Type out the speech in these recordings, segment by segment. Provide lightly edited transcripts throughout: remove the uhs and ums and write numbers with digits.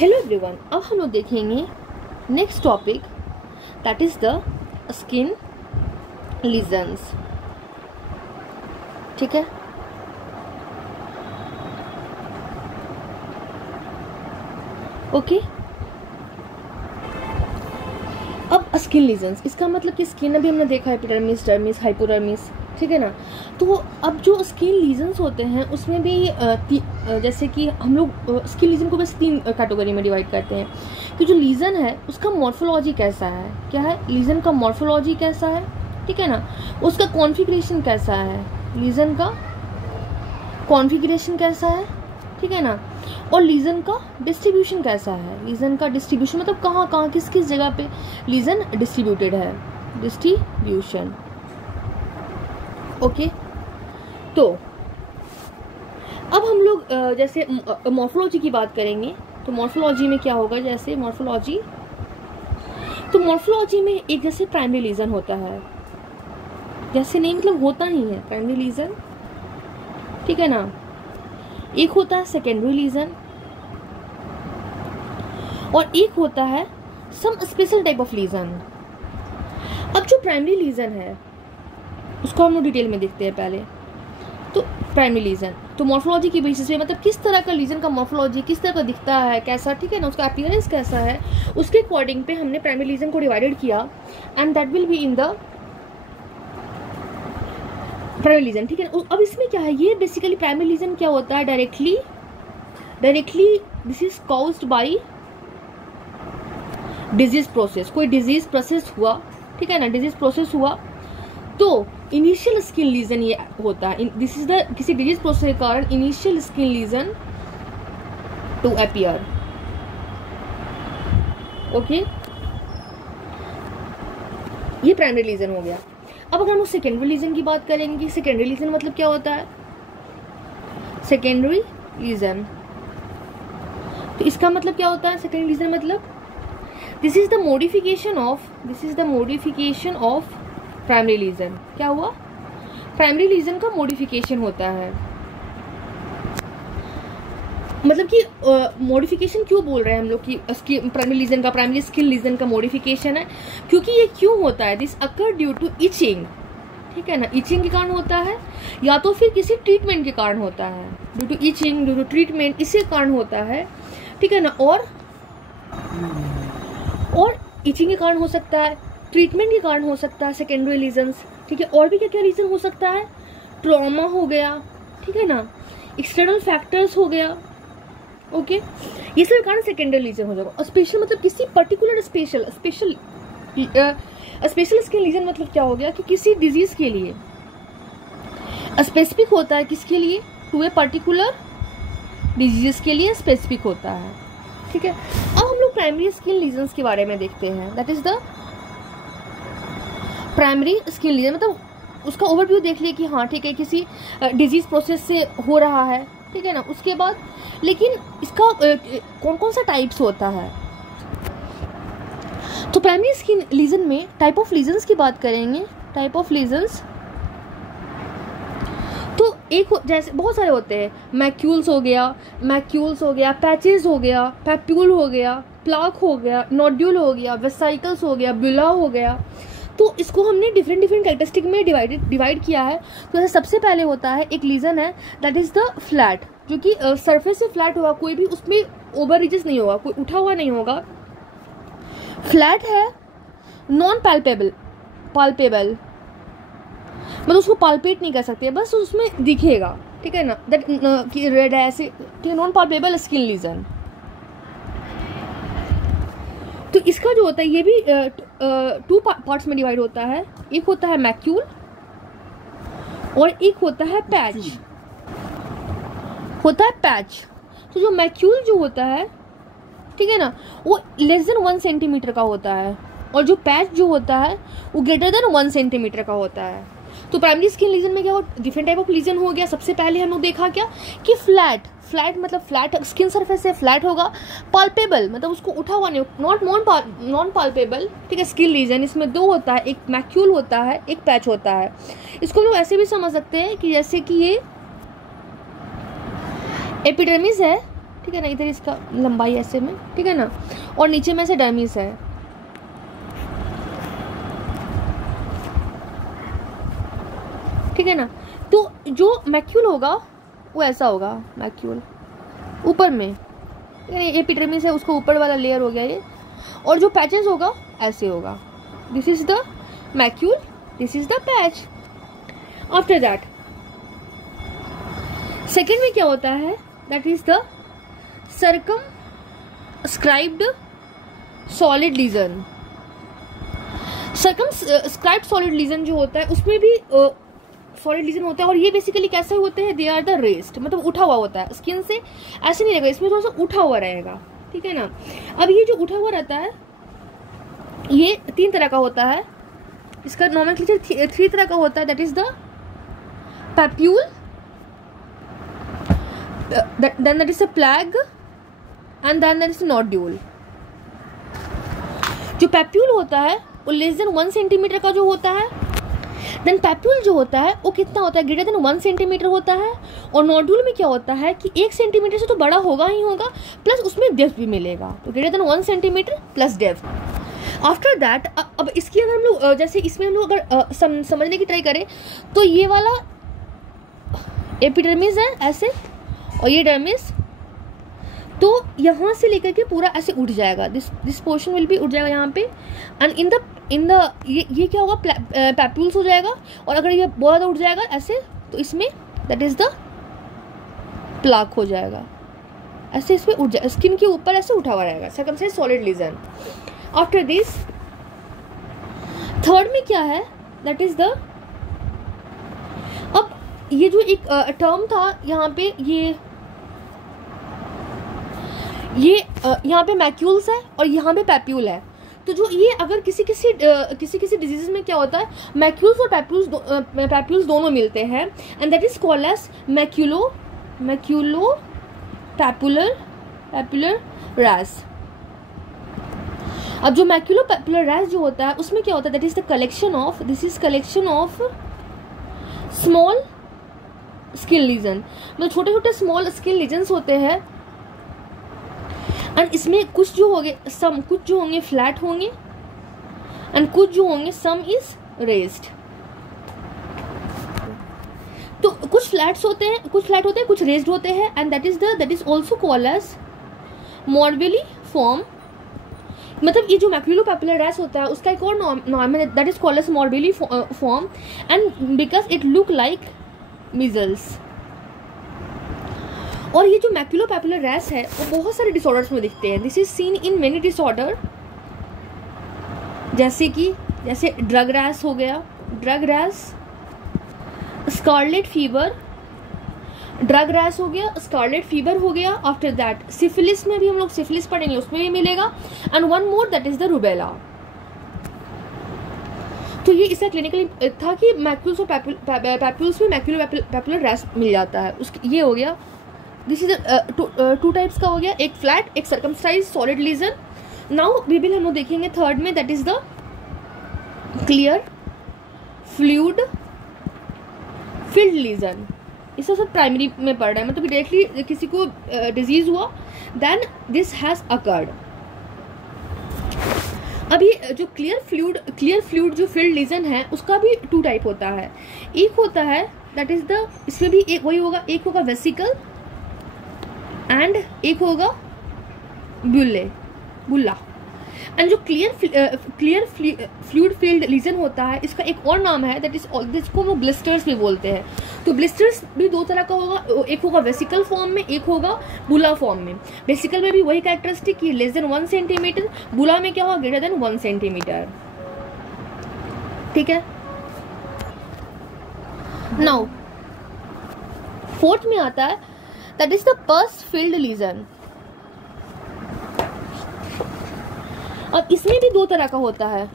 Hello everyone, अब हम लोग देखेंगे next topic, that is the skin lesions. ठीक है, ओके। अब स्किन लीजन्स, इसका मतलब कि स्किन अभी हमने देखा है एपिडर्मिस, डर्मिस, हाइपोडर्मिस, ठीक है ना। तो अब जो स्किन लीजन्स होते हैं उसमें भी जैसे कि हम लोग स्किन लीजन को बस 3 कैटेगरी में डिवाइड करते हैं कि जो लीजन है उसका मॉर्फोलॉजी कैसा है, क्या है लीजन का मॉर्फोलॉजी कैसा है, ठीक है ना, उसका कॉन्फ़िगरेशन कैसा है, लीजन का कॉन्फ़िगरेशन कैसा है, ठीक है ना, और लीजन का डिस्ट्रीब्यूशन कैसा है। लीजन का डिस्ट्रीब्यूशन मतलब कहाँ कहाँ किस किस जगह पे लीजन डिस्ट्रीब्यूटेड है, डिस्ट्रीब्यूशन, ओके। तो अब हम लोग जैसे मॉर्फोलॉजी की बात करेंगे तो मॉर्फोलॉजी में क्या होगा, जैसे मॉर्फोलॉजी में एक जैसे प्राइमरी लीजन होता है, जैसे नहीं मतलब होता ही है प्राइमरी लीजन, ठीक है ना, एक होता है सेकेंडरी लीजन और एक होता है some special type of lesion. अब जो प्राइमरी लीजन है उसको हम लोग डिटेल में देखते हैं पहले। तो प्राइमरी लीजन तो मॉर्फोलॉजी की बेसिस पे मतलब किस तरह का लीजन का मॉर्फोलॉजी किस तरह का दिखता है, कैसा, ठीक है ना, उसका अपीयरेंस कैसा है, उसके अकॉर्डिंग पे हमने प्राइमरी लीजन को डिवाइडेड किया and that will be in the primary lesion, ठीक है ना। अब इसमें क्या है, ये बेसिकली प्राइमरी लीजन क्या होता है, directly this is caused bye disease process, कोई डिजीज प्रोसेस हुआ, ठीक है ना, डिजीज प्रोसेस हुआ तो इनिशियल स्किन लीजन ये होता है, दिस इज द किसी डिजीज प्रोसेस के कारण initial skin lesion to appear, okay, ये प्राइमरी लीजन हो गया। अब अगर हम सेकेंडरी लीजन की बात करेंगे, सेकेंडरी लीजन मतलब क्या होता है, सेकेंडरी लीजन तो इसका मतलब क्या होता है, सेकेंडरी लीजन मतलब this is the modification of primary lesion. क्या हुआ, प्राइमरी लीजन का मॉडिफिकेशन होता है, मतलब कि मॉडिफिकेशन क्यों बोल रहे हैं हम लोग कि प्राइमरी लीजन का, प्राइमरी स्किन लीजन का मॉडिफिकेशन है, क्योंकि ये क्यों होता है, this occur due to itching, ठीक है ना, इचिंग के कारण होता है या तो फिर किसी ट्रीटमेंट के कारण होता है, due to itching, due to treatment, इसके कारण होता है, ठीक है ना, और इचिंग के कारण हो सकता है, ट्रीटमेंट के कारण हो सकता है सेकेंडरी लीजन्स, ठीक है, और भी क्या क्या रीजन हो सकता है, ट्रॉमा हो गया, ठीक है ना, एक्सटर्नल फैक्टर्स हो गया, ओके, ये सब कारण सेकेंडरी लीजन हो जाएगा। और स्पेशल मतलब किसी पर्टिकुलर स्पेशल स्किन लीजन मतलब क्या हो गया कि किसी डिजीज के लिए स्पेसिफिक होता है, किसके लिए, टू ए पर्टिकुलर डिजीज के लिए स्पेसिफिक होता है, ठीक है। अब हम लोग प्राइमरी स्किन लीजन्स के बारे में देखते हैं, that is the primary skin lesion, मतलब उसका ओवरव्यू देख लिए कि हाँ ठीक है किसी डिजीज प्रोसेस से हो रहा है, ठीक है ना, उसके बाद लेकिन इसका कौन कौन सा टाइप्स होता है। तो प्राइमरी स्किन लीजन में टाइप ऑफ लीजन्स की बात करेंगे, टाइप ऑफ लीजन्स तो जैसे बहुत सारे होते हैं, मैक्यूल्स हो गया, पैचेस हो गया, पैप्यूल हो गया, प्लाक हो गया, नोड्यूल हो गया, वेसाइकल्स हो गया, ब्यूला हो गया। तो इसको हमने डिफरेंट कैरेक्टरिस्टिक में डिवाइड किया है। तो जैसे सबसे पहले होता है एक लीजन है दैट इज द फ्लैट, जो कि सरफेस से फ्लैट होगा, कोई भी उसमें ओवर रीजेस नहीं होगा, कोई उठा हुआ नहीं होगा, फ्लैट है, नॉन पाल्पेबल मतलब उसको पाल्पेट नहीं कर सकते, बस उसमें दिखेगा, ठीक है ना, दैट रेड है ऐसे, ठीक है, नॉन पाल्पेबल स्किन लीजन। तो इसका जो होता है ये भी 2 पार्ट्स में डिवाइड होता है, एक होता है मैक्यूल और एक होता है पैच, तो जो मैक्यूल जो होता है, ठीक है ना, वो लेस देन 1 सेंटीमीटर का होता है और जो पैच जो होता है वो ग्रेटर देन 1 सेंटीमीटर का होता है। तो प्राइमरी स्किन लीजन में क्या हो, डिफरेंट टाइप ऑफ लीजन हो गया। सबसे पहले हम लोग देखा क्या कि फ्लैट मतलब फ्लैट स्किन सरफेस से फ्लैट होगा, पाल्पेबल मतलब उसको उठा हुआ नहीं, नॉन पाल्पेबल, ठीक है, स्किन लीजन इसमें 2 होता है, एक मैक्यूल होता है, एक पैच होता है। इसको हम लोग ऐसे भी समझ सकते हैं कि जैसे कि ये एपिडर्मिस है, ठीक है ना, इधर इसका लंबाई ऐसे में, ठीक है ना, और नीचे में ऐसे डर्मिस है, ठीक है ना। तो जो मैक्यूल होगा वो ऐसा होगा, मैक्यूल ऊपर में, ये एपिडर्मिस है, उसको ऊपर वाला लेयर हो गया ये, और जो पैचेस होगा ऐसे होगा, this is the macule, this is the patch. After that second में क्या होता है, that is the circumscribed solid lesion. Circumscribed solid lesion जो होता है उसमें भी सॉलिड लीजन होता है, और ये बेसिकली कैसे होते हैं, दे आर द रेस्ट, मतलब उठा हुआ होता है, स्किन से ऐसे नहीं रहेगा, इसमें थोड़ा सा उठा हुआ रहेगा, ठीक है ना। अब ये जो उठा हुआ रहता है ये 3 तरह का होता है, इसका नॉमेनक्लेचर 3 तरह का होता है, that is the papule, then that is a plaque, and then that is nodule। जो पैप्यूल होता है वो लेस देन 1 सेंटीमीटर का जो होता है, देन पैप्यूल जो होता है वो कितना होता है, ग्रेटर देन 1 सेंटीमीटर होता है, और नोड्यूल में क्या होता है कि 1 सेंटीमीटर से तो बड़ा होगा ही होगा, प्लस उसमें डेप्थ भी मिलेगा, तो greater than 1 centimetre plus depth. After that अब इसकी अगर हम लोग जैसे इसमें हम लोग अगर समझने की ट्राई करें तो ये वाला एपिडर्मिस है ऐसे, और ये डर्मिस, तो यहाँ से लेकर के पूरा ऐसे उठ जाएगा, दिस पोर्शन विल भी उठ जाएगा यहाँ पे, एंड इन द ये क्या होगा, पैप्यूल्स हो जाएगा, और अगर ये बहुत ज़्यादा उठ जाएगा ऐसे तो इसमें दैट इज द प्लाक हो जाएगा, ऐसे इसमें उठ जाएगा, स्किन के ऊपर ऐसे उठा हुआ रहेगा, circumscribed solid lesion. After this third में क्या है, दैट इज द, अब ये जो एक टर्म था यहाँ पे, ये यहाँ पे मैक्यूल्स है और यहाँ पे पैप्यूल है, तो जो ये अगर किसी डिजीज में क्या होता है, मैक्यूल्स और पैप्यूल्स दोनों मिलते हैं, and that is called as maculo papular rash. अब जो मैक्यूलो पैपुलर रैश जो होता है उसमें क्या होता है, that is the collection of small skin lesion, मतलब छोटे छोटे स्मॉल स्किन लीजन्स होते हैं, एंड इसमें कुछ जो होंगे फ्लैट होंगे, एंड कुछ जो होंगे सम इज रेज्ड। तो कुछ फ्लैट होते हैं, कुछ रेज्ड होते हैं, and that is also called as morbilliform. मतलब ये जो मैक्यूलोपैपुलर रैश होता है उसका एक और नाम है, that is called as morbilliform, and because it look like measles. और ये जो मैक्यूलोपैपुलर रैश है वो बहुत सारे डिसऑर्डर्स में दिखते हैं, this is seen in many disorder, जैसे ड्रग रैश हो गया, drug rash, scarlet fever, drug rash हो गया, स्कारलेट फीवर हो गया। आफ्टर दैट सिफिलिस में भी हम लोग सिफिलिस पढ़ेंगे, उसमें भी मिलेगा, and one more that is the rubella. तो ये इसका क्लिनिकल था कि मैक्यूल्स और पैप्यूल्स में मैक्यूलोपैपुलर रैश मिल जाता है, ये हो गया। दिस इज 2 टाइप्स का हो गया, एक फ्लैट, एक circumscribed solid lesion. Now we will हम लोग देखेंगे थर्ड में, that is the clear fluid filled lesion. इसका सब प्राइमरी में पढ़ रहा है, मतलब डायरेक्टली किसी को डिजीज हुआ, देन दिस हैज अकर्ड। अभी जो क्लियर फ्लूइड जो फिल्ड लीजन है उसका भी 2 टाइप होता है। एक होता है दैट इज द, इसमें भी एक वही होगा, एक होगा वेसिकल एंड एक होगा बुल्ला। एंड जो क्लियर फ्लूइड फील्ड लीजन होता है इसका एक और नाम है, दैट इज, जिसको वो ब्लिस्टर्स भी बोलते हैं। तो ब्लिस्टर्स भी 2 तरह का होगा, एक होगा वेसिकल फॉर्म में, एक होगा बुला फॉर्म में। वेसिकल में भी वही कैरेक्टरिस्टिक कि लेस देन 1 सेंटीमीटर, बुला में क्या होगा, ग्रेटर देन 1 सेंटीमीटर। ठीक है। नाउ फोर्थ में आता है, that is the pus filled lesion. अब इसमें भी 2 तरह का होता है।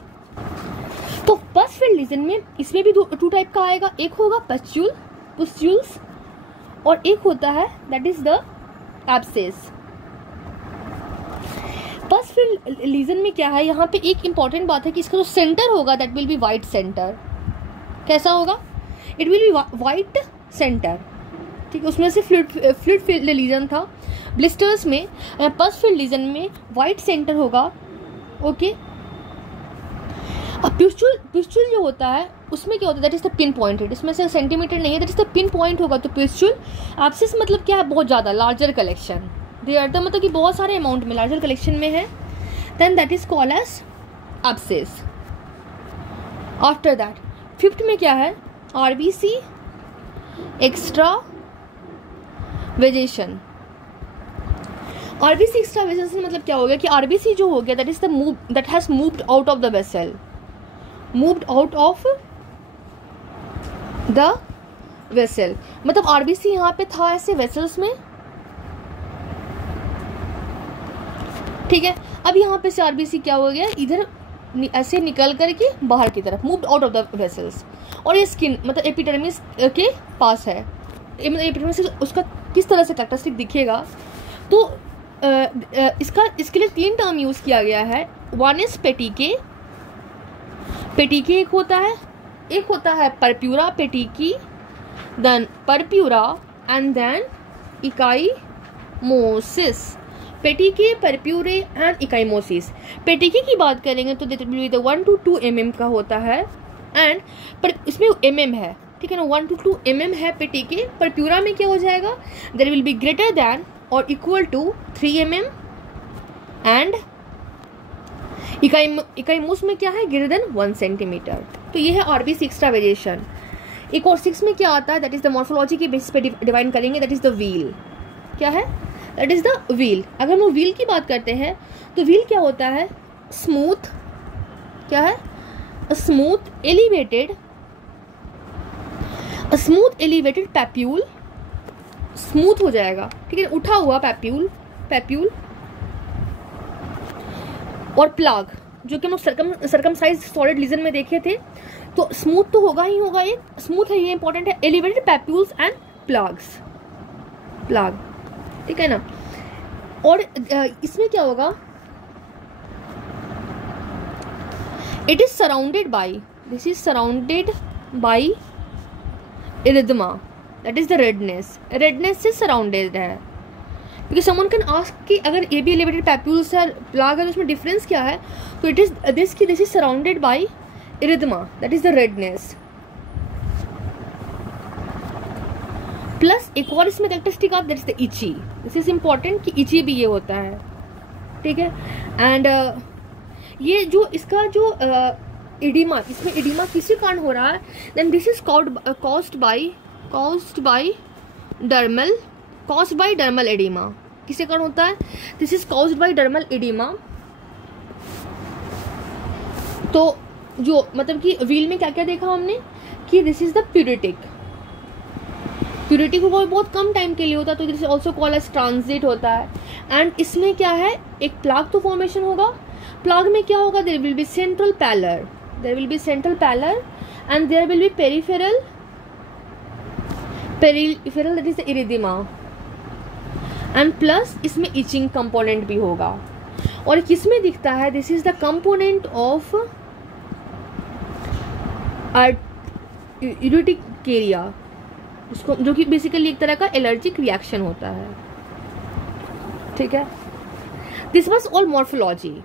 तो पस फील्ड लीजन में इसमें भी 2 टाइप का आएगा, एक होगा पस्ट्यूल्स और एक होता है दैट इज द एब्सेस। पस फील्ड लीजन में क्या है, यहाँ पे एक इंपॉर्टेंट बात है कि इसका जो सेंटर होगा that will B white centre. कैसा होगा, it will be white centre. ठीक है, उसमें से फ्लूइड फील्ड लीजन था, ब्लिस्टर्स में पस फील्ड लीजन में वाइट सेंटर होगा, ओके। अब प्यूस्चुल जो होता है उसमें क्या होता है, that is the pin pointed, इसमें से सेंटीमीटर नहीं है, that is the pin point होगा। तो प्यूस्चुल, एब्सिस मतलब क्या है, बहुत ज़्यादा, larger collection, they are the मतलब कि बहुत सारे अमाउंट में लार्जर कलेक्शन में है, then that is called as abscess. After that fifth में क्या है, RBC extravasation. RBC extravasation मतलब क्या हो गया कि आरबीसी जो हो गया that is the move that has moved out of the vessel, moved out of the vessel, मतलब आरबीसी यहाँ पे था ऐसे वेसल्स में, ठीक है। अब यहाँ पे से आरबीसी क्या हो गया, इधर ऐसे निकल करके बाहर की तरफ, moved out of the vessels. और ये स्किन मतलब एपिडर्मिस के पास है, एपिडर्मिस उसका किस तरह से कैरेक्टरिस्टिक दिखेगा, तो इसके लिए 3 टर्म यूज किया गया है। वन इज पेटिके, पेटिके एक होता है purpura petechiae, then purpura and then ecchymosis. Petechiae, purpura and ecchymosis. Petechiae की बात करेंगे तो that will be the 1 to 2 mm का होता है, एंड पर इसमें mm है, ठीक है ना, 1 to 2 mm है पेटिके। परप्यूरा में क्या हो जाएगा, there will be greater than और equal to 3 mm, and ecchymosis में क्या है, ग्रेटर देन 1 सेंटीमीटर। तो ये है आरबीसी एक्स्ट्रा वेरिएशन। एक और 6 में क्या आता है, दैट इज द मॉर्फोलॉजी के बेसिस पे डिवाइन करेंगे, दैट इज द व्हील। क्या है, दैट इज द व्हील। अगर हम व्हील की बात करते हैं तो व्हील क्या होता है, स्मूथ, क्या है, स्मूथ एलिवेटेड पैप्यूल, स्मूथ हो जाएगा, ठीक है, उठा हुआ पैप्यूल और प्लाग, जो कि हम लोग सर्कमसाइज सॉलिड लीजन में देखे थे। तो स्मूथ तो होगा ही होगा, ये स्मूथ है, ये इंपॉर्टेंट है, एलिवेटेड पैप्यूल्स एंड प्लाग, ठीक है ना। और इसमें क्या होगा, it is surrounded by, this is surrounded by erythema, that is the redness से सराउंडेड है। क्योंकि समवन कैन आस्क कि अगर ए बी एलिवेटेड पैप्यूल्स है, प्लाग है, तो उसमें डिफरेंस क्या है, तो it is this is surrounded by erythema, that is the redness. Plus एक और इसमें characteristic of that is the itchy, this is important कि इची भी ये होता है, ठीक है। एंड ये जो इसका जो एडिमा, इसमें एडिमा किसी कारण हो रहा है, then this is caused by dermal oedema. किसके कारण होता है, this is caused by dermal oedema. तो जो मतलब कि व्हील में क्या क्या देखा हमने कि दिस इज द प्यूरिटिक को बहुत कम टाइम के लिए होता है, तो this also called as transit होता है। एंड इसमें क्या है, एक प्लाग तो फॉर्मेशन होगा, प्लाग में क्या होगा, there will be central pallor and there will be peripheral that is the erythema, and plus इसमें इचिंग कंपोनेंट भी होगा। और किसमें दिखता है, this is the component of urticaria, इसको जो कि बेसिकली एक तरह का एलर्जिक रिएक्शन होता है, ठीक है। This was all morphology.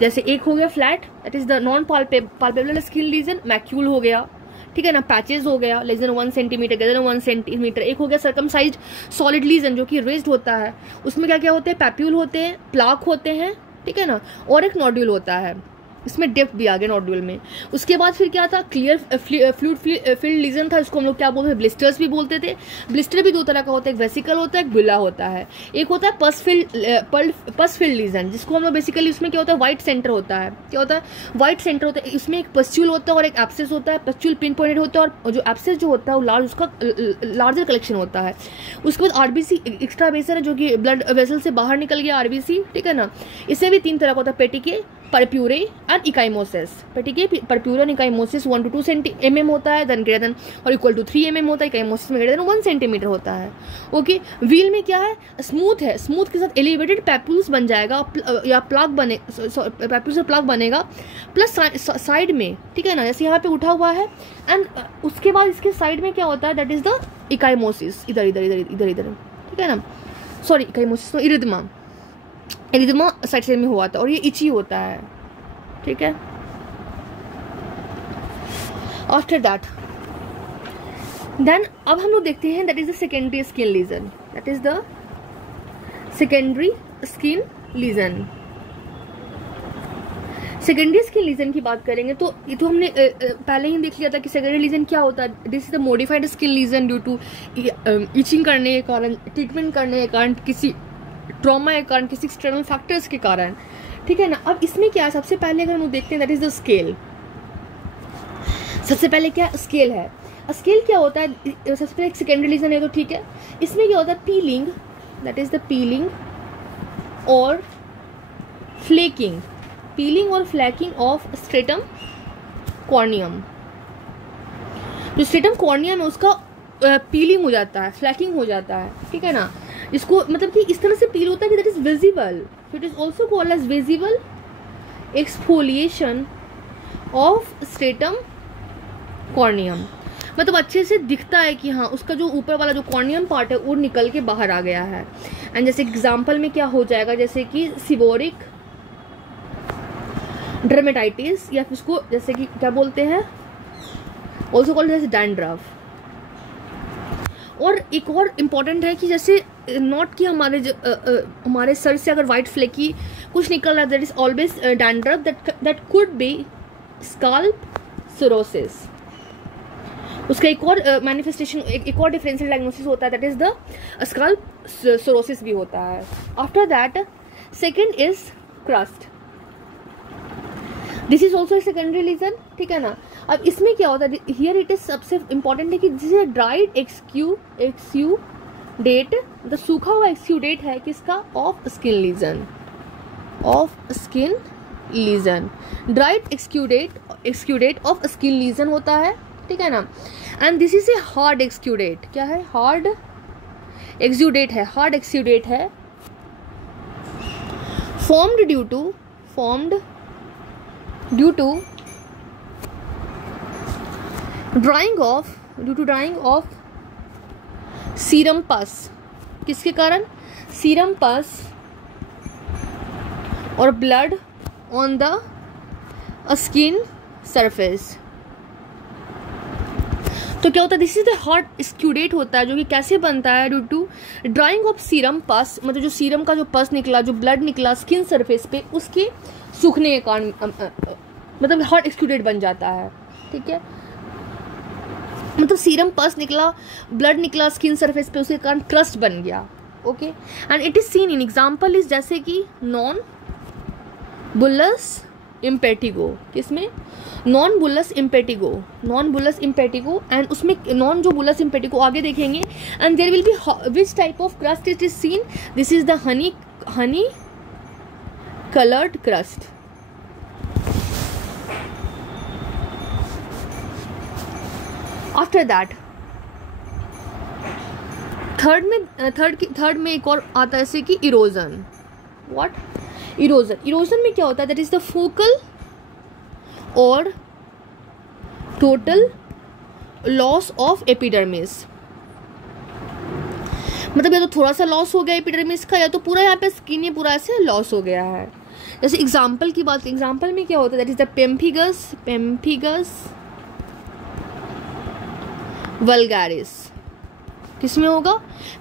जैसे एक हो गया flat, that is the non palpable skin lesion, macule हो गया, ठीक है ना, पैचेस हो गया less than 1 centimetre, greater than 1 centimetre. एक हो गया सर्कमसाइज्ड सॉलिड लीजन जो कि रेज्ड होता है, उसमें क्या क्या होते हैं, पैप्यूल होते हैं, प्लाक होते हैं, ठीक है ना, और एक नोड्यूल होता है, इसमें डेप्थ भी आ गया नोड्यूल में। उसके बाद फिर क्या था, क्लियर फ्लूइड फिल्ड लीजन था, इसको हम लोग क्या बोलते हैं, ब्लिस्टर्स भी बोलते थे। ब्लिस्टर भी 2 तरह का होता है, एक वेसिकल होता है, एक बुला होता है। एक होता है पस फील्ड लीजन, जिसको हम लोग बेसिकली, उसमें क्या होता है, व्हाइट सेंटर होता है, क्या होता है, व्हाइट सेंटर होता है, इसमें एक पस्च्यूल होता है और एक एब्सेस होता है। पस्च्यूल पिन पॉइंटेड होता है और जो एब्सेस जो होता है वो लार्ज, उसका लार्जर कलेक्शन होता है। उसके बाद आरबीसी एक्स्ट्रा वेसल है, जो कि ब्लड वेसल से बाहर निकल गया आरबीसी, ठीक है ना। इससे भी 3 तरह का होता है, पेटिके, परप्यूरे एंड इकाईमोसिस। पेटिके, परप्यूरे और इकाईमोसिस 1 to 2 mm होता है, देन ग्रेटर देन और इक्वल टू 3 mm होता है। इकाईमोसिस में ग्रेटर देन 1 सेंटीमीटर होता है, ओके। व्हील में क्या है, स्मूथ है, स्मूथ के साथ एलिवेटेड पैप्यूल्स बन जाएगा या प्लाग बने, पैप्यूल से प्लाग बनेगा, प्लस साइड में, ठीक है ना, जैसे यहाँ पे उठा हुआ है। एंड उसके बाद इसके साइड में क्या होता है, दैट इज द इकाईमोसिस, इधर, ठीक है ना। सॉरी काइमोसिस तो इरिथमा साइड में हुआ था और ये इची होता है, ठीक है। आफ्टर दैट देन अब हम लोग देखते हैं that is the secondary skin lesion, that is the secondary skin lesion. Secondary skin lesion की बात करेंगे तो ये तो हमने पहले ही देख लिया था कि सेकेंडरी लीजन क्या होता है। This is the modified skin lesion due to itching करने के कारण, ट्रीटमेंट करने के कारण, किसी ट्रॉमा के कारण, किसी एक्सटर्नल फैक्टर्स के कारण, ठीक है ना। अब इसमें क्या है, सबसे पहले अगर हम देखते हैं दैट इज द स्केल। सबसे पहले क्या स्केल है, स्केल क्या होता है, सबसे पहले एक सेकेंडरी लीजन है तो ठीक है। इसमें क्या होता है, piling, that is the piling और फ्लेकिंग, पीलिंग और फ्लैकिंग ऑफ स्ट्रेटम कॉर्नियम। जो स्ट्रेटम कॉर्नियम है उसका पीलिंग हो जाता है, फ्लैकिंग हो जाता है, ठीक है ना। इसको मतलब कि इस तरह से पील होता है कि that is visible, it is also called as visible exfoliation of stratum corneum. मतलब अच्छे से दिखता है कि हाँ उसका जो ऊपर वाला जो कॉर्नियम पार्ट है वो निकल के बाहर आ गया है। एंड जैसे एग्जाम्पल में क्या हो जाएगा, जैसे कि सीबोरिक डर्मेटाइटिस या फिर उसको जैसे कि क्या बोलते हैं, ऑल्सो कॉल्ड एज डैंड्रफ। और एक और इम्पॉर्टेंट है कि जैसे नॉट कि हमारे सर से अगर वाइट फ्लेकी कुछ निकल रहा है, that is always dandruff, that could be scalp cirrhosis. उसका एक और मैनिफेस्टेशन, एक और डिफरेंशियल डायग्नोसिस होता है, that is the scalp psoriasis भी होता है। After that second is crust, this is also secondary lesion, ठीक है ना। अब इसमें क्या होता है, हियर इट इज सबसे इंपॉर्टेंट है कि this is dried exudate, the सूखा हुआ एक्सक्यूडेट है किसका, of skin lesion, of skin lesion, dried exudate of skin lesion होता है, ठीक है ना। And this is a hard exudate, क्या है, हार्ड एक्सक्यूडेट है, हार्ड एक्सक्यूडेट है, formed due to drying of serum pus, किसके कारण, सीरम पस और blood on the skin surface. तो क्या होता है, this is the hard exudate होता है जो कि कैसे बनता है, due to drying of serum pus, मतलब जो सीरम का जो पस निकला, जो ब्लड निकला स्किन सरफेस पे, उसके सूखने के कारण मतलब हार्ड एक्सक्यूडेट बन जाता है, ठीक है। मतलब सीरम पस निकला, ब्लड निकला स्किन सरफेस पे, उसके कारण क्रस्ट बन गया, okay. And it is seen in example is जैसे कि नॉन बुलस इम्पेटिगो, किसमें, नॉन बुलस इम्पेटिगो एंड उसमें नॉन जो बुलस इम्पेटिगो आगे देखेंगे। And there will be which type of crust it is seen, this is the honey coloured crust. After that third में एक और आता है जैसे कि इरोजन। व्हाट, इरोजन में क्या होता है, दैट इज द फोकल और टोटल लॉस ऑफ एपिडर्मिस। मतलब या तो थोड़ा सा लॉस हो गया एपिडर्मिस का, या तो पूरा यहाँ पे स्किन ये पूरा ऐसे लॉस हो गया है। जैसे एग्जाम्पल की बात, एग्जाम्पल में क्या होता है, that is the pemphigus vulgaris. किसमें होगा,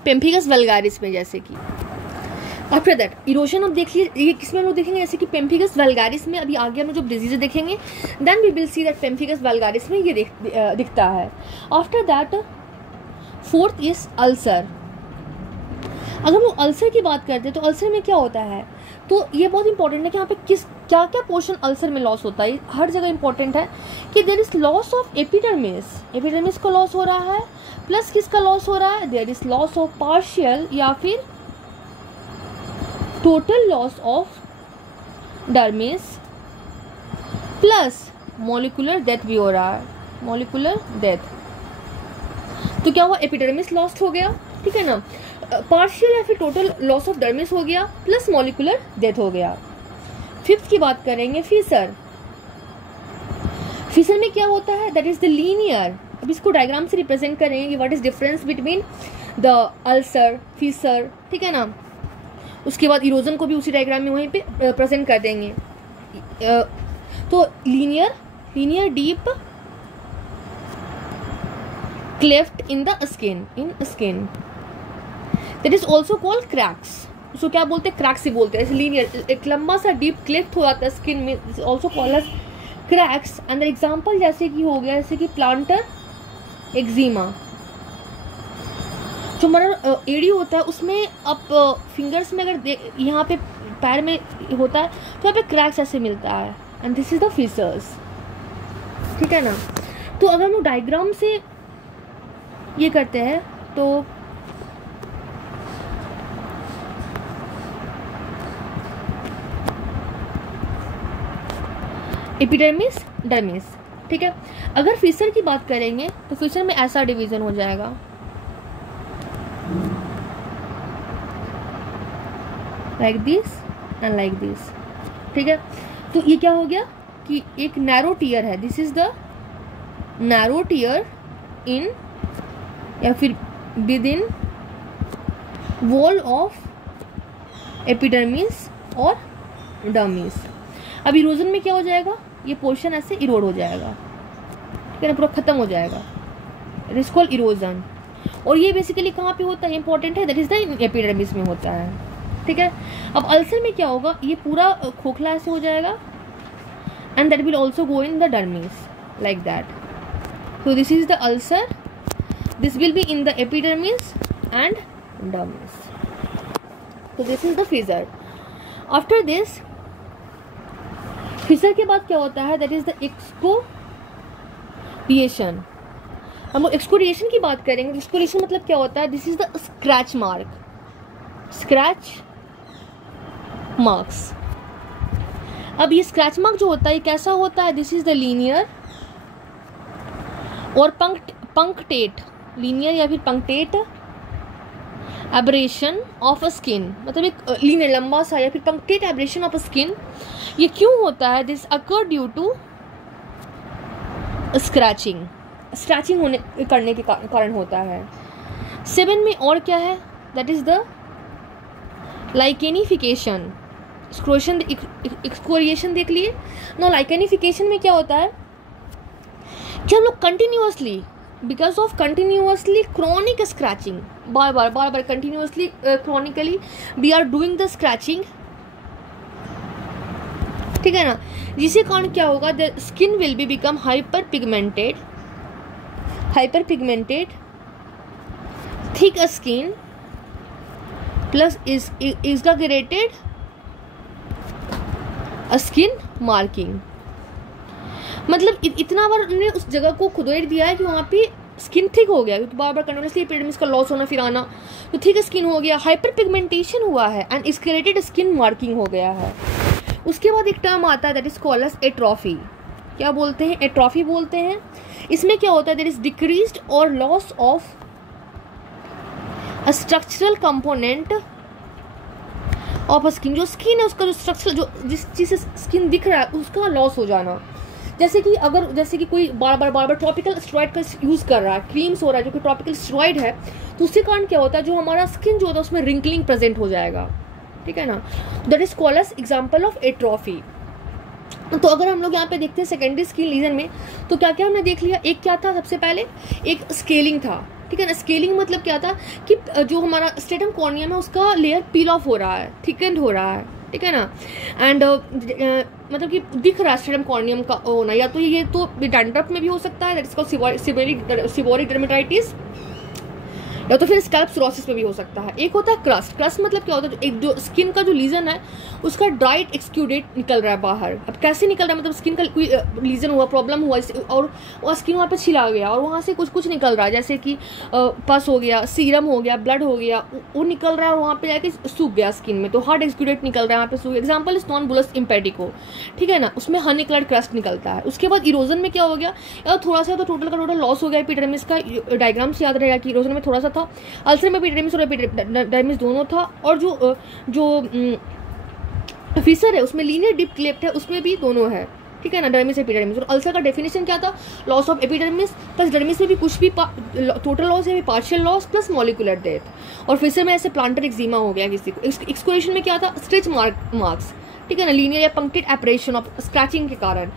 पेम्फिगस वल्गारिस में, जैसे कि। आफ्टर दैट इरोजन, अब देखिए ये किसमें हम लोग देखेंगे, जैसे कि पेम्फिगस वल्गारिस में। अभी आगे हम लोग जब डिजीज देखेंगे then we will see that pemphigus vulgaris में ये दिखता है। After that fourth is ulcer. अगर हम लोग अल्सर की बात करते हैं तो अल्सर में क्या होता है, तो ये बहुत इंपॉर्टेंट है कि यहाँ पे क्या क्या पोर्शन अल्सर में लॉस होता है, हर जगह इंपॉर्टेंट है कि there is loss of epidermis का लॉस हो रहा है, प्लस किसका लॉस हो रहा है, there is loss of partial या फिर total loss of dermis, plus molecular death भी हो रहा है, मॉलिक्यूलर डेथ। तो क्या हुआ, एपिडर्मिस लॉस्ट हो गया, ठीक है ना, पार्शियल या फिर टोटल लॉस ऑफ डर्मिस हो गया, प्लस मॉलिक्यूलर डेथ हो गया। फिफ्थ की बात करेंगे, फिसर में क्या होता है, दैट इज द लीनियर। अब इसको डायग्राम से रिप्रेजेंट करेंगे कि what is difference between the ulcer, Fisher, ठीक है ना। उसके बाद इरोजन को भी उसी डायग्राम में वहीं पे प्रेजेंट कर देंगे। तो linear deep cleft in the skin, that is also called cracks. उसको क्या बोलते हैं, क्रैक्स ही बोलते हैं। लीनियर एक लंबा सा डीप क्लेफ्ट हो जाता है स्किन में, also called as cracks. And example जैसे कि हो गया, जैसे कि प्लांटर एक्जिमा, जो हमारा एड़ी होता है उसमें आप फिंगर्स में अगर यहाँ पे पैर में होता है तो यहाँ पे क्रैक्स ऐसे मिलता है, and this is the fissures, ठीक है ना। तो अगर हम लोग डायग्राम से ये करते हैं तो एपिडर्मिस, डर्मिस, ठीक है। अगर फीसर की बात करेंगे तो फीसर में ऐसा डिवीजन हो जाएगा, like this and like this, ठीक है। तो ये क्या हो गया कि एक नैरो टीयर है, this is the narrow tier इन या फिर with in wall of epidermis और डर्मिस। अब इरोजन में क्या हो जाएगा, ये पोर्शन ऐसे इरोड हो जाएगा, ठीक है ना, पूरा खत्म हो जाएगा, इट इज कॉल्ड इरोजन। और ये बेसिकली कहाँ पे होता है, इंपॉर्टेंट है, दैट इज द एपिडर्मिस में होता है, ठीक है। अब अल्सर में क्या होगा, ये पूरा खोखला ऐसे हो जाएगा, and that will also go in the dermis like that. So this is the ulcer, this will be in the epidermis and dermis. तो this is the fissure. After this fissure के बाद क्या होता है, दैट इज द एक्सकोरिएशन। हम लोग excoriation की बात करेंगे। एक्सकोरिएशन मतलब क्या होता है, this is the scratch mark, scratch marks. अब ये स्क्रैच मार्क जो होता है कैसा होता है, दिस इज द लीनियर और पंक्टेट, लीनियर या फिर punctate abrasion of a skin, मतलब एक लीनियर लंबा सा या फिर punctate abrasion of a skin. ये क्यों होता है, this occur due to scratching, scratching होने करने के कारण होता है। 7 में और क्या है, that is the lichenification. Excoriation देख लिए ना। लाइकेनिफिकेशन में क्या होता है कि हम लोग continuously, because of continuously chronic scratching, बार बार continuously chronically we are doing the scratching, ठीक है ना, जिसके कारण क्या होगा, the skin will be become hyper pigmented, thick skin plus exaggerated skin marking. मतलब इतना बार उन्होंने उस जगह को खुदेड़ दिया है कि वहाँ पे स्किन थिक हो गया, क्योंकि बार बार कंटिन्यूसली एपिडर्मिस का लॉस होना फिर आना, तो थिक स्किन हो गया, हाइपर पिगमेंटेशन हुआ है एंड एक्सक्रेटेड स्किन मार्किंग हो गया है। उसके बाद एक टर्म आता है that is called as atrophy. क्या बोलते हैं, एट्रॉफी बोलते हैं। इसमें क्या होता है, देयर इज डिक्रीज्ड और loss of a structural component of a skin. जो स्किन है उसका जो स्ट्रक्चर, जो जिस चीज़ से स्किन दिख रहा है उसका लॉस हो जाना। जैसे कि कोई बार बार ट्रॉपिकल स्टेरॉइड का यूज़ कर रहा है, क्रीम्स हो रहा है जो कि ट्रॉपिकल स्टेरॉइड है, तो उसके कारण क्या होता है, जो हमारा स्किन जो होता है उसमें रिंकलिंग प्रेजेंट हो जाएगा, ठीक है ना। That is called as example of atrophy. तो अगर हम लोग यहाँ पे देखते हैं सेकेंडरी स्किन लीजन में, तो क्या क्या हमने देख लिया। एक क्या था, सबसे पहले एक स्केलिंग था, ठीक है ना। स्केलिंग मतलब क्या था कि जो हमारा स्ट्रेटम कॉर्नियम है उसका लेयर पील ऑफ हो रहा है, थिकेंड हो रहा है, ठीक है ना। एंड मतलब कि दिख रहा है स्ट्रेटम कॉर्नियम का होना, या तो ये तो डैंड्रफ में भी हो सकता है, that is called seborrhoeic dermatitis, या तो फिर स्कैल्प सिरोसिस में भी हो सकता है। एक होता है क्रस्ट। क्रस्ट मतलब क्या होता है, एक जो स्किन का जो लीजन है उसका ड्राइड एक्सक्यूडेट निकल रहा है बाहर। अब कैसे निकल रहा है, मतलब स्किन का कोई लीजन हुआ, प्रॉब्लम हुआ और स्किन वहाँ पे छिला गया और वहाँ से कुछ निकल रहा है, जैसे कि पस हो गया, सीरम हो गया, ब्लड हो गया, वो निकल रहा है और वहाँ पे जाके सूख गया स्किन में, तो हार्ड एक्सक्यूडेट निकल रहा है वहाँ पे सूख। एग्जाम्पल इज नॉन बुलस इम्पेडिको, ठीक है ना, उसमें हनी कलर्ड क्रस्ट निकलता है। उसके बाद इरोजन में क्या हो गया, या थोड़ा सा तो टोटल का टोटल लॉस हो गया एपिडर्मिस का। डायग्राम से याद रहेगा कि इरोजन में थोड़ा सा था, अल्सर में एपिडर्मिस और एपिडर्मिस दोनों था, और जो फीसर है उसमें लीनियर डिप क्लेफ्ट है उसमें भी दोनों है, ठीक है ना, डर्मिस एपिडर्मिस। और अल्सर का डेफिनेशन क्या था, loss of epidermis plus dermis में भी कुछ भी टोटल लॉस है, partial loss plus molecular death. और फिर से मैं ऐसे प्लांटर एक्जिमा हो गया किसी को। एक्सकोरेशन में क्या था, स्ट्रेच मार्क्स, ठीक है ना, लीनियर या पंक्टेड एपरेशन ऑफ स्क्रैचिंग के कारण।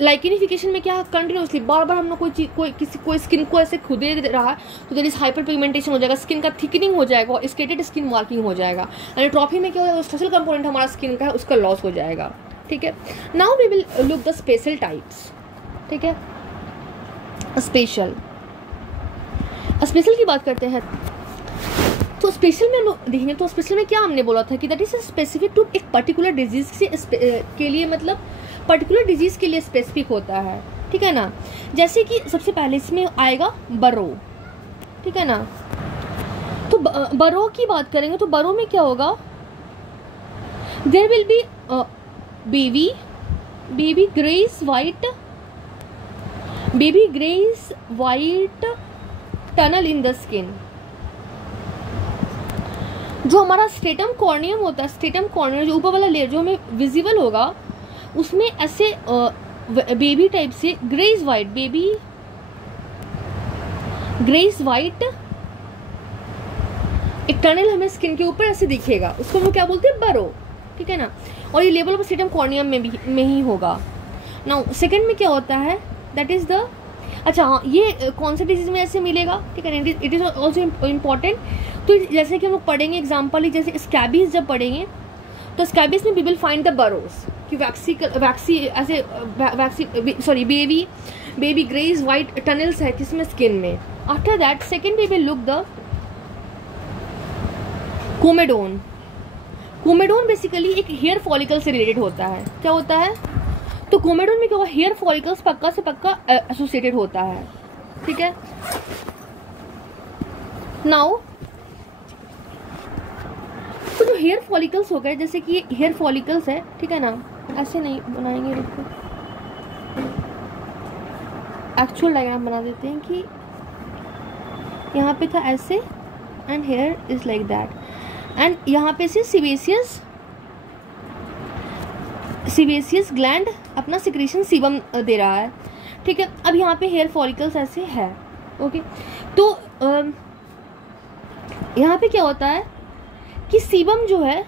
लाइकेनिफिकेशन में क्या है, कंटिन्यूसली बार बार हम लोग कोई स्किन को ऐसे खुदे रहा है तो देयर इज हाइपर पिगमेंटेशन हो जाएगा, स्किन का थिकनिंग हो जाएगा और स्केटेड स्किन मार्किंग हो जाएगा। एट्रोफी में क्या हो जाएगा, स्पेशल कंपोनेंट हमारा स्किन का है उसका लॉस हो जाएगा, ठीक है। Now we will look the special types, ठीक है। स्पेशल की बात करते हैं तो स्पेशल में हम लोग देखेंगे तो स्पेशल में क्या हमने बोला था कि दैट इज स्पेसिफिक टू एक पर्टिकुलर डिजीज के लिए, मतलब पर्टिकुलर डिजीज के लिए स्पेसिफिक होता है, ठीक है ना। जैसे कि सबसे पहले इसमें आएगा बरो, ठीक है ना। तो बरो की बात करेंगे तो बरो में क्या होगा, there will be baby grace white tunnel in the skin. जो हमारा स्ट्रेटम कॉर्नियम होता है, स्ट्रेटम कॉर्नियम जो ऊपर वाला लेयर जो हमें विजिबल होगा उसमें ऐसे बेबी टाइप से ग्रेस वाइट एक टनल हमें स्किन के ऊपर ऐसे दिखेगा, उसको हम लोग क्या बोलते हैं, बरो, ठीक है ना। और ये लेवल ऑफ स्ट्रेटम कॉर्नियम में ही होगा। नाउ सेकंड में क्या होता है, दैट इज द, अच्छा हाँ, ये कौन से डिजीज में ऐसे मिलेगा, ठीक है ना, इट इज ऑल्सो इम्पॉर्टेंट। तो जैसे कि हम लोग पढ़ेंगे एग्जाम्पल ही, जैसे स्कैबीज जब पढ़ेंगे तो स्कैबीज में we will find the burrows कि बेबी ग्रेज वाइट टनल्स है किसमें, स्किन में। After that second we will look the comedone. Comedone basically एक हेयर फॉलिकल से रिलेटेड होता है। क्या होता है, तो कोमेडोन में क्या होगा, हेयर फॉलिकल्स पक्का से पक्का एसोसिएटेड होता है, ठीक है। नाउ तो जो हेयर फॉलिकल्स हो गए, जैसे कि ये हेयर फॉलिकल्स है, ठीक है ना, ऐसे नहीं बनाएंगे, देखो एक्चुअल डायग्राम बना देते हैं कि यहाँ पे था ऐसे and here is like that, and यहाँ पे से सीबेसियस ग्लैंड अपना सिक्रीशन सीबम दे रहा है, ठीक है। अब यहाँ पे हेयर फॉलिकल्स ऐसे है, ओके। तो यहाँ पे क्या होता है कि सीबम जो है,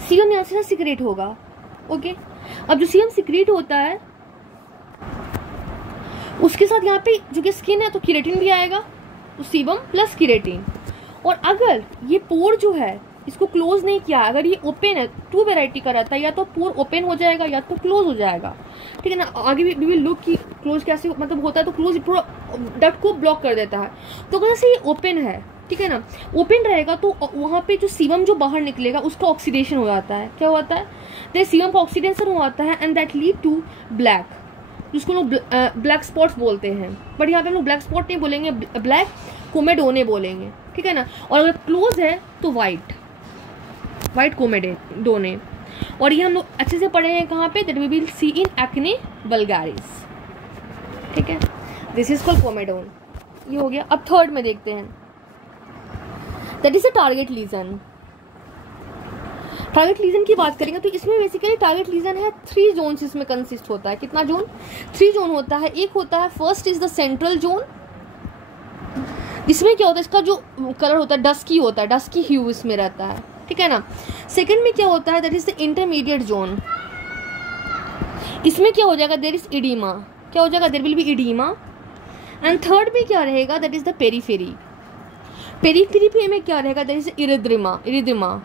सीबम यहाँ से सिक्रेट होगा, ओके। अब जो सीबम सिक्रेट होता है उसके साथ यहाँ पे जो कि स्किन है तो केराटिन भी आएगा, तो सीबम प्लस केराटिन। और अगर ये पोर जो है इसको क्लोज नहीं किया, अगर ये ओपन है, टू वेराइटी का रहता है, या तो पोर ओपन हो जाएगा या तो क्लोज हो जाएगा, ठीक है ना। आगे भी लुक की क्लोज कैसे मतलब होता है, तो क्लोज पूरा डक्ट को ब्लॉक कर देता है। तो अगर से ये ओपन है, ठीक है ना, ओपन रहेगा तो वहाँ पे जो सीबम जो बाहर निकलेगा उसका ऑक्सीडेशन हो जाता है। क्या होता है, सीबम का ऑक्सीडेशन हो जाता है and that lead to black, जिसको लोग ब्लैक स्पॉट्स बोलते हैं। बट यहाँ पे हम लोग ब्लैक स्पॉट नहीं बोलेंगे, ब्लैक कोमेडोने बोलेंगे, ठीक है ना। और अगर क्लोज है तो वाइट कोमेडोने। और ये हम लोग अच्छे से पढ़े हैं कहाँ पे, that we will see in acne vulgaris, ठीक है। दिस इज कॉल्ड कोमेडोन, ये हो गया। अब थर्ड में देखते हैं, that is a target lesion. Target lesion की बात करेंगे तो इसमें बेसिकली टारगेट लीजन है 3 जोन्स इसमें कंसिस्ट होता है। कितना जोन, 3 जोन होता है। एक होता है first is the central zone, इसमें क्या होता है, इसका जो कलर होता है डस्की होता है, डस्की ह्यू इसमें रहता है, ठीक है ना। सेकंड में क्या होता है, that is the intermediate zone, इसमें क्या हो जाएगा, देयर इज इडीमा, क्या हो जाएगा, there will be oedema. And third में क्या रहेगा, दैट इज द पेरीफेरी में क्या रहेगा, दैट इज इरिदिमा।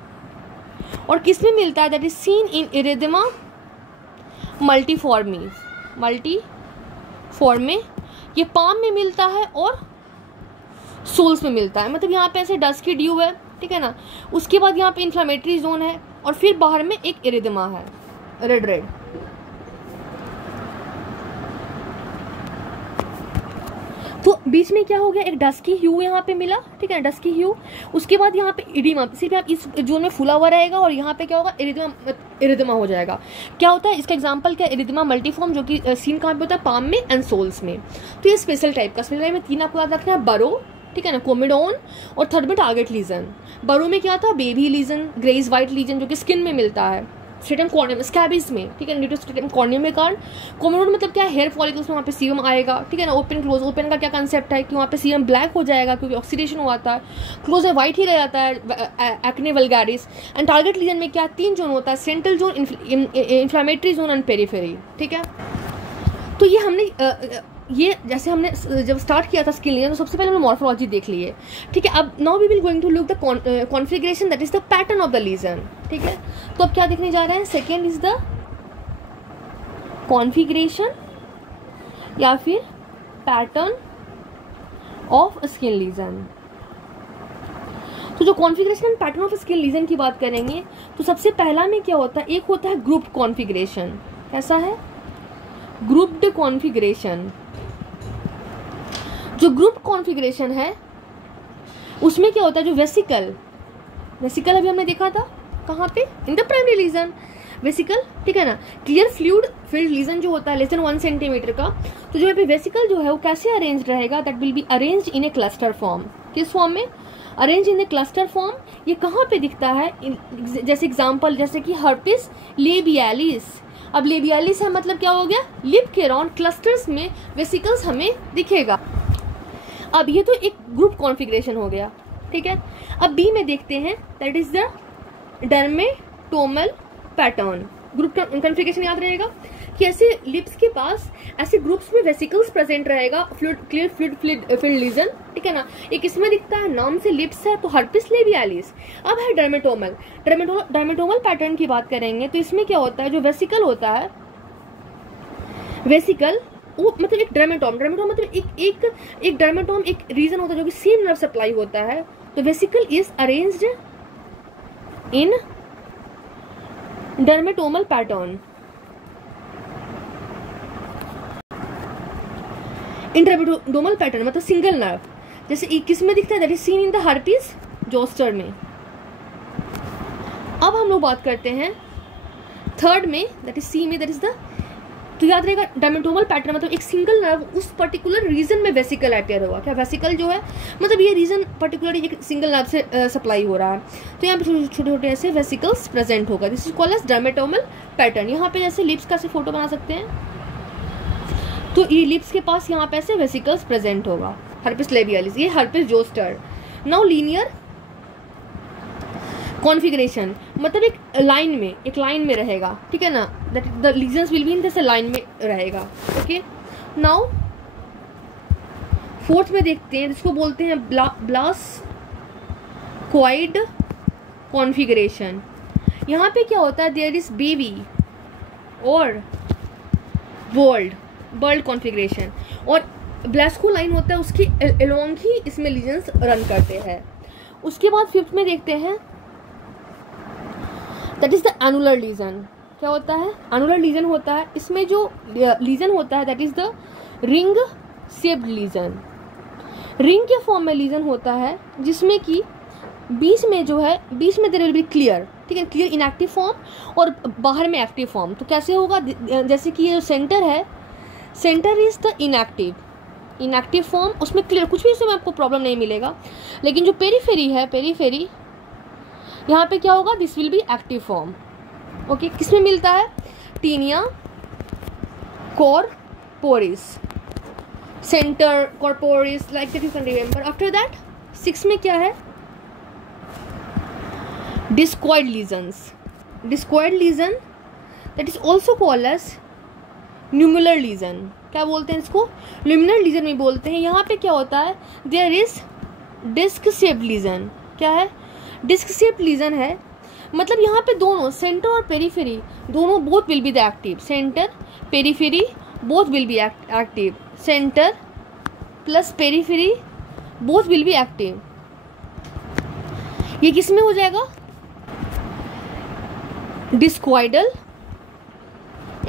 और किस में मिलता है, that is seen in erythema multiforme में, ये पाम में मिलता है और सोल्स में मिलता है। मतलब यहाँ पे ऐसे डस्की ड्यू है, ठीक है ना। उसके बाद यहाँ पे इन्फ्लामेटरी जोन है और फिर बाहर में एक इरिदिमा है, रेड। तो बीच में क्या हो गया, एक डस्की ह्यू यहाँ पे मिला, ठीक है, डस्की ह्यू। उसके बाद यहाँ पे इडिमा, सिर्फ आप इस जोन में फुला हुआ रहेगा और यहाँ पे क्या होगा, इरिदिमा हो जाएगा। क्या होता है, इसका एग्जांपल क्या, इरिदिमा मल्टीफॉर्म, जो कि सीन कहाँ पे होता है, पाम में एंड सोल्स में। तो ये स्पेशल टाइप का, स्पेशल टाइप में 3 आपको याद रखना है, बरो, ठीक है ना, कोमेडोन, और थर्ड में टारगेट लीजन। बरो में क्या था, baby lesion, greys white lesion जो कि स्किन में मिलता है, स्ट्रेटम कॉर्नियम स्कैबिस में, ठीक है, ड्यू टू स्ट्रेटम कॉर्नियम के कारण। कॉमन रोड मतलब क्या है, हेयर फॉलिकल्स में वहाँ पे सीबम आएगा, ठीक है ना। ओपन क्लोज, ओपन का क्या कंसेप्ट है कि वहाँ पे सीबम ब्लैक हो जाएगा क्योंकि ऑक्सीडेशन हुआ था, क्लोज में वाइट ही रह जाता है, acne vulgaris. And target lesion में क्या, 3 जोन होता है, central zone, inflammatory zone and periphery, ठीक है। तो ये हमने ये जैसे हमने जब स्टार्ट किया था स्किन लीजन तो सबसे पहले हमने मॉर्फोलॉजी देख ली है, ठीक है। अब now we will going to look the configuration, that is the pattern of the lesion, ठीक है। तो अब क्या देखने जा रहे हैं, सेकेंड इज द कॉन्फिगरेशन या फिर पैटर्न ऑफ स्किन लीजन। तो जो configuration and pattern of skin lesion की बात करेंगे तो सबसे पहला में क्या होता है, एक होता है ग्रुप कॉन्फिगरेशन। कैसा है, ग्रुप्ड कॉन्फिगरेशन। जो ग्रुप कॉन्फ़िगरेशन है उसमें क्या होता है, जो वेसिकल अभी हमने देखा था कहाँ पे, in the primary lesion vesicle, ठीक है ना। क्लियर फ्लूइड फिल्ड लीजन जो होता है लेस देन 1 सेंटीमीटर का, तो जो यहाँ पे वेसिकल जो है वो कैसे अरेंज्ड रहेगा, that will be arranged in A cluster form. किस फॉर्म में, arrange in A cluster form. ये कहाँ पे दिखता है, जैसे एग्जाम्पल जैसे कि हर्पिस लेबियालिस। अब लेबियालिस है मतलब क्या हो गया, लिप के अराउंड क्लस्टर्स में वेसिकल्स हमें दिखेगा। अब ये तो एक ग्रुप कॉन्फ़िगरेशन हो गया, ठीक है। अब बी में देखते हैं, that is the dermatomal pattern. Group configuration याद रहेगा कि ऐसे लिप्स के पास ऐसे ग्रुप्स में वेसिकल्स प्रेजेंट रहेगा, क्लियर फ्लूइड फिल्ड लीजन, ठीक है ना। एक इसमें दिखता है, नाम से लिप्स है तो हर्पिस लेबियालिस। अब है डर्मेटोमल पैटर्न की बात करेंगे तो इसमें क्या होता है, जो वेसिकल होता है, वेसिकल वो मतलब एक डर्मेटोम मतलब एक डर्मेटोम एक रीजन होता है जो कि सेम नर्व सप्लाई होता है। तो vesicle is arranged in dermatomal pattern. In dermatomal pattern मतलब सिंगल नर्व, जैसे किस में दिखता है, that is seen in the herpes zoster में। अब हम लोग बात करते हैं थर्ड में, दैट इज सी में, दैट इज द, तो याद रहेगा डर्मेटोमल पैटर्न मतलब एक सिंगल नर्व उस पर्टिकुलर रीजन में वेसिकल अटैच हुआ। क्या वेसिकल जो है मतलब ये रीजन पर्टिकुलर एक सिंगल नर्व से सप्लाई हो रहा है, तो यहाँ पे छोटे छोटे ऐसे वेसिकल्स प्रेजेंट होगा। This is called as dermatomal pattern. यहाँ पे जैसे लिप्स का ऐसे फोटो बना सकते हैं, तो ये लिप्स के पास यहाँ पे ऐसे वेसिकल्स प्रेजेंट होगा, हर्पिस लेबियालिस, ये herpes zoster. Now linear configuration मतलब एक लाइन में रहेगा, ठीक है ना, that the lesions will be in this line में रहेगा, ओके। नाउ फोर्थ में देखते हैं, जिसको बोलते हैं ब्लास्कोइड कॉन्फ़िगरेशन। यहाँ पे क्या होता है, देयर इज बेबी और बर्ड कॉन्फ़िगरेशन, और ब्लास्को लाइन होता है उसकी अलोंग ही इसमें लीजन्स रन करते हैं। उसके बाद फिफ्थ में देखते हैं, that is the annular lesion. क्या होता है, एनुलर लीजन होता है, इसमें जो लीजन होता है that is the ring shaped lesion. Ring के फॉर्म में लीजन होता है जिसमें कि बीच में देयर विल बी क्लियर, ठीक है, क्लियर इनएक्टिव फॉर्म और बाहर में एक्टिव फॉर्म। तो कैसे होगा, जैसे कि ये जो सेंटर है, centre is the inactive form, उसमें क्लियर कुछ भी उसमें आपको प्रॉब्लम नहीं मिलेगा। लेकिन जो पेरीफेरी यहाँ पे क्या होगा, this will be active form, okay. किसमें मिलता है, tinea corporis, centre corporis, like that you can remember. After that 6 में क्या है, discoid lesion that is also called as nummular lesion. क्या बोलते हैं इसको, ल्यूमिनर लीजन में बोलते हैं। यहाँ पे क्या होता है, there is disc shaped lesion. क्या है, डिस्क शेप्ड लीजन है, मतलब यहाँ पे दोनों सेंटर और पेरीफेरी दोनों both will be the active, centre periphery both will be active, centre plus periphery both will be active. ये किस में हो जाएगा, डिस्क्वाइडल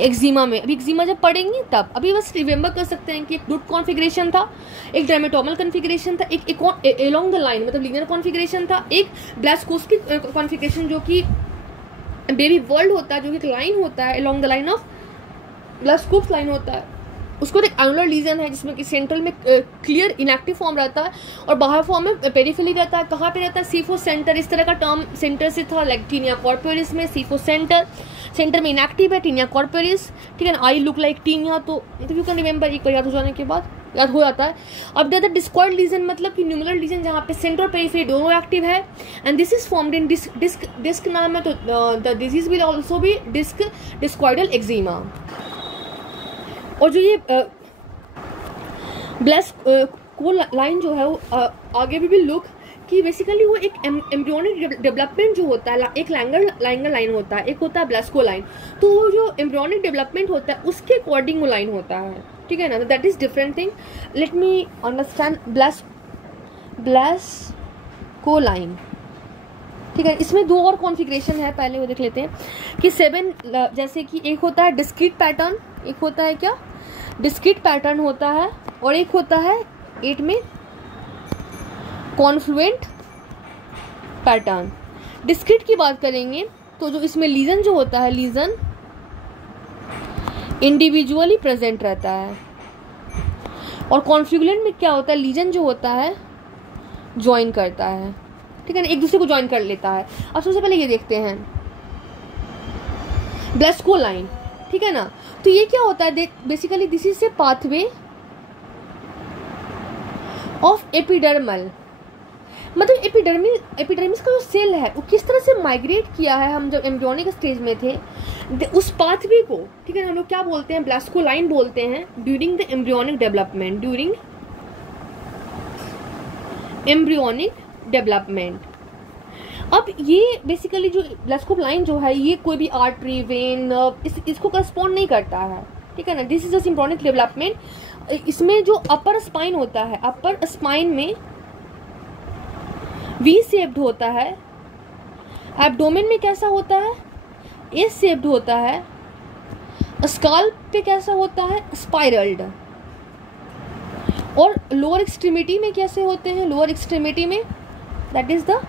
एक्जिमा में। अभी एक्जिमा जब पढ़ेंगे तब, अभी बस रिमेंबर कर सकते हैं कि एक ग्रुप कॉन्फ़िगरेशन था, एक डर्मेटोमल कॉन्फ़िगरेशन था, एक अलोंग द लाइन मतलब लीनियर कॉन्फ़िगरेशन था, एक ब्लास्कोस्की कॉन्फ़िगरेशन जो कि बेबी वर्ल्ड होता है, जो कि एक लाइन होता है along the line of Blaschko's line होता है, उसको एक एनुलर लीजन है जिसमें कि सेंट्रल में क्लियर इनएक्टिव फॉर्म रहता है और बाहर फॉर्म में पेरिफेरली रहता है। कहाँ पे रहता है? सीफो सेंटर, इस तरह का टर्म सेंटर से था, लाइक टीनिया कॉर्पोरिस में सीफो सेंटर, सेंटर में इनएक्टिव है टीनिया कॉर्पोरिस, ठीक है ना। आई लुक लाइक टीनिया, तो यू कैन रिमेंबर, एक बार याद हो जाने के बाद याद हो जाता है। अब द डिस्कॉइड लीजन मतलब कि न्यूमेरल लीजन जहाँ पे सेंटर और पेरिफेरी दोनों एक्टिव है, and this is formed in disc नाम है, तो द डिजीज विल ऑल्सो भी डिस्कॉइडल एक्जिमा। और जो ये ब्लेस को लाइन जो है वो आगे भी लुक कि बेसिकली वो एक एम्ब्रियोनिक डेवलपमेंट जो होता है, एक लैंगर लाइन होता है, एक होता है ब्लेस्को लाइन। तो वो जो एम्ब्रियोनिक डेवलपमेंट होता है उसके अकॉर्डिंग वो लाइन होता है, ठीक है ना। That is different thing. Let me understand Blaschko line, ठीक है। इसमें दो और कॉन्फ़िगरेशन है, पहले वो देख लेते हैं कि 7, जैसे कि एक होता है डिस्क्रीट पैटर्न, एक होता है क्या डिस्क्रीट पैटर्न होता है, और एक होता है 8 में कॉन्फ्लुएंट पैटर्न। डिस्क्रीट की बात करेंगे तो जो इसमें लीजन जो होता है, लीजन इंडिविजुअली प्रेजेंट रहता है, और कॉन्फ्लुएंट में क्या होता है, लीजन जो होता है ज्वाइन करता है, ठीक है ना, एक दूसरे को ज्वाइन कर लेता है। अब सबसे पहले ये देखते हैं ब्लेस्को लाइन, ठीक है ना। तो ये क्या होता है, basically this is A pathway of epidermal, मतलब एपिडर्मिस का जो सेल है वो किस तरह से माइग्रेट किया है, हम जब एम्ब्रियोनिक स्टेज में थे उस पाथवे को, ठीक है ना, हम लोग क्या बोलते हैं, ब्लेस्को लाइन बोलते हैं। During the embryonic development, during embryonic development. अब ये बेसिकली जो ब्लेस्को लाइन जो है ये कोई भी आर्टरी, वेन, इसको करस्पॉन्ड नहीं करता है, ठीक है ना। This is embryonic development. इसमें जो अपर स्पाइन होता है, अपर स्पाइन में वी शेप्ड होता है, एब्डोमेन में कैसा होता है, एस शेप्ड होता है, स्काल्प पे कैसा होता है, स्पाइरल्ड, और लोअर एक्सट्रीमिटी में कैसे होते हैं, लोअर एक्सट्रीमिटी में दैट इज द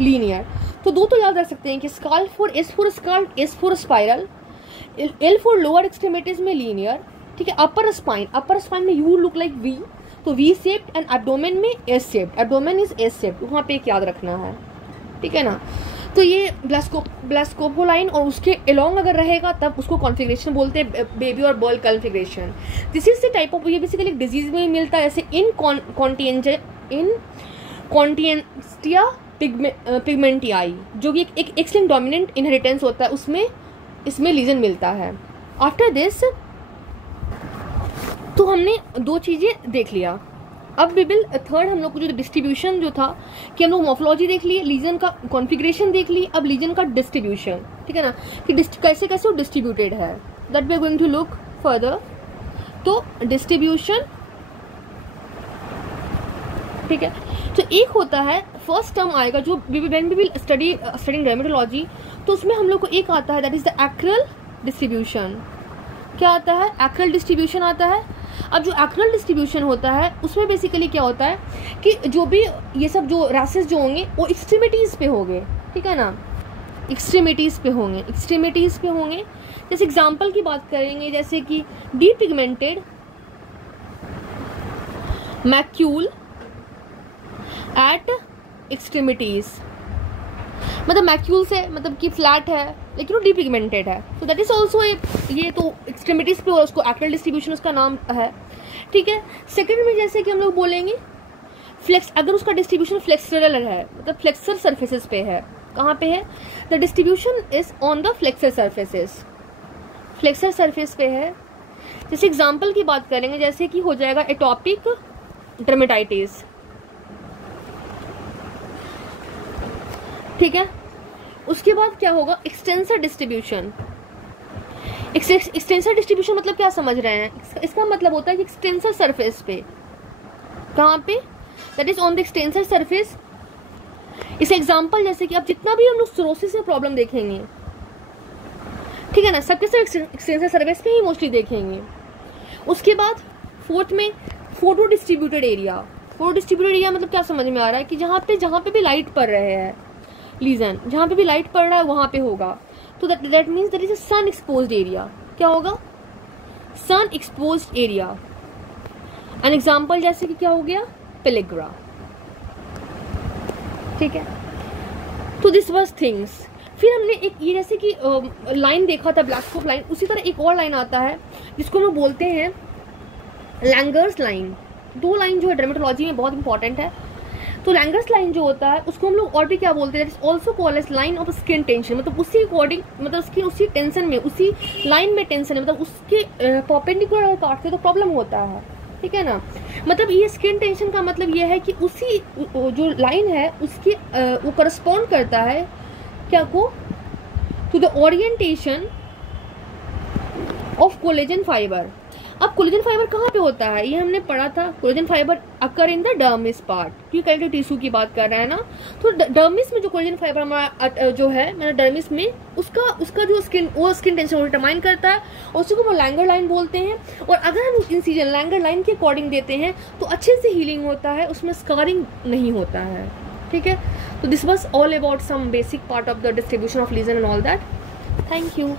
लीनियर। तो दो तो याद रख सकते हैं कि scalp for S for scalp, S for spiral, L for lower extremities में लीनियर, ठीक है। अपर स्पाइन में यू लुक लाइक वी, तो वी शेप्ड, एंड एब्डोमेन में S shaped, abdomen is S shaped, वहाँ पे एक याद रखना है, ठीक है ना। तो ये ब्लेस्कोपो लाइन, और उसके अलोंग अगर रहेगा तब उसको कॉन्फ़िगरेशन बोलते हैं, बेबी और ball configuration. This is the type of, ये बेसिकली एक डिजीज में मिलता है, जैसे इन कॉन्टिनेंटिया पिगमेंटियाई, जो कि एक एक्सलिंग डोमिनेंट इनहेरिटेंस होता है, उसमें इसमें लीजन मिलता है। आफ्टर दिस तो हमने दो चीज़ें देख लिया। अब वी विल थर्ड, हम लोग को जो डिस्ट्रीब्यूशन जो था कि हम लोग मॉर्फोलॉजी देख लिए, लीजन का कॉन्फ़िगरेशन देख ली, अब लीजन का डिस्ट्रीब्यूशन, ठीक है ना, कि कैसे कैसे वो डिस्ट्रीब्यूटेड है, that we are going to look further. तो डिस्ट्रीब्यूशन, ठीक है। तो एक होता है, फर्स्ट टर्म आएगा जो when we will studying dermatology, तो उसमें हम लोग को एक आता है that is the acral distribution. क्या आता है, एक्रल डिस्ट्रीब्यूशन आता है। अब जो एक्रल डिस्ट्रीब्यूशन होता है उसमें बेसिकली क्या होता है कि जो भी ये सब जो रैसेस जो होंगे वो एक्सट्रीमिटीज़ पे होंगे, ठीक है ना, एक्सट्रीमिटीज़ पे होंगे। जैसे एग्जांपल की बात करेंगे, जैसे कि डीपिगमेंटेड मैक्यूल एट एक्सट्रीमिटीज़, मतलब मैक्यूल से मतलब कि फ्लैट है लेकिन वो डीपिगमेंटेड है, तो दैट इज ऑल्सो ये तो एक्सट्रीमिटीज पे, और उसको एक्रल डिस्ट्रीब्यूशन उसका नाम है, ठीक है। सेकंड में जैसे कि हम लोग बोलेंगे फ्लेक्स, अगर उसका डिस्ट्रीब्यूशन फ्लेक्सरल है, मतलब फ्लेक्सर सर्फेसेस पे है, कहाँ पे है, the distribution is on the flexor surfaces, flexor surface पे है। जैसे एग्जाम्पल की बात करेंगे, जैसे कि हो जाएगा एटोपिक डर्मेटाइटिस, ठीक है। उसके बाद क्या होगा, एक्सटेंसर डिस्ट्रीब्यूशन। एक्सटेंसर डिस्ट्रीब्यूशन मतलब क्या समझ रहे हैं, इसका मतलब होता है कि एक्सटेंसर सरफेस पे, कहाँ पे, that is on the extensor surface. इस एग्जांपल जैसे कि अब जितना भी हम लोग सिरोसिस में प्रॉब्लम देखेंगे, ठीक है ना, सबके सब एक्सटेंसर सरफेस पे ही मोस्टली देखेंगे। उसके बाद फोर्थ में photo distributed area. Photo distributed area मतलब क्या समझ में आ रहा है कि जहाँ पे भी लाइट पड़ रहे हैं, लीजन जहाँ पे भी लाइट पड़ रहा है वहाँ पे होगा, तो that means that is a sun exposed area. क्या होगा, sun exposed area. An example जैसे कि क्या हो गया, पेलिग्रा, ठीक है। तो दिस वाज थिंग्स। फिर हमने एक ये जैसे कि लाइन देखा था, ब्लैक स्कोप लाइन, उसी तरह एक और लाइन आता है जिसको हम बोलते हैं लैंगर्स लाइन। दो लाइन जो है डर्मेटोलॉजी में बहुत इंपॉर्टेंट है। तो लैंगर्स लाइन जो होता है उसको हम लोग और भी क्या बोलते हैं, also called as line of skin tension, मतलब उसी अकॉर्डिंग, मतलब उसकी उसी टेंशन में, उसी लाइन में टेंशन है, मतलब उसके परपेंडिकुलर अगर काटते तो प्रॉब्लम होता है, ठीक है ना। मतलब ये स्किन टेंशन का मतलब ये है कि उसी जो लाइन है उसकी वो करस्पॉन्ड करता है क्या को, to the orientation of collagen fibre. अब कोलेजन फाइबर कहाँ पे होता है, ये हमने पढ़ा था, collagen fibre occur in the dermis part, क्योंकि कनेक्टिव टिश्यू की बात कर रहा है ना। तो डर्मिस में जो कोलेजन फाइबर हमारा जो है, मतलब डर्मिस में उसका जो स्किन, वो स्किन टेंशन डिटरमाइन करता है, और उसी को हम लैंगर लाइन बोलते हैं। और अगर हम इंसिजन लैंगर लाइन के अकॉर्डिंग देते हैं तो अच्छे से हीलिंग होता है, उसमें स्कारिंग नहीं होता है, ठीक है। तो this was all about some basic part of the distribution of lesion and all that. Thank you.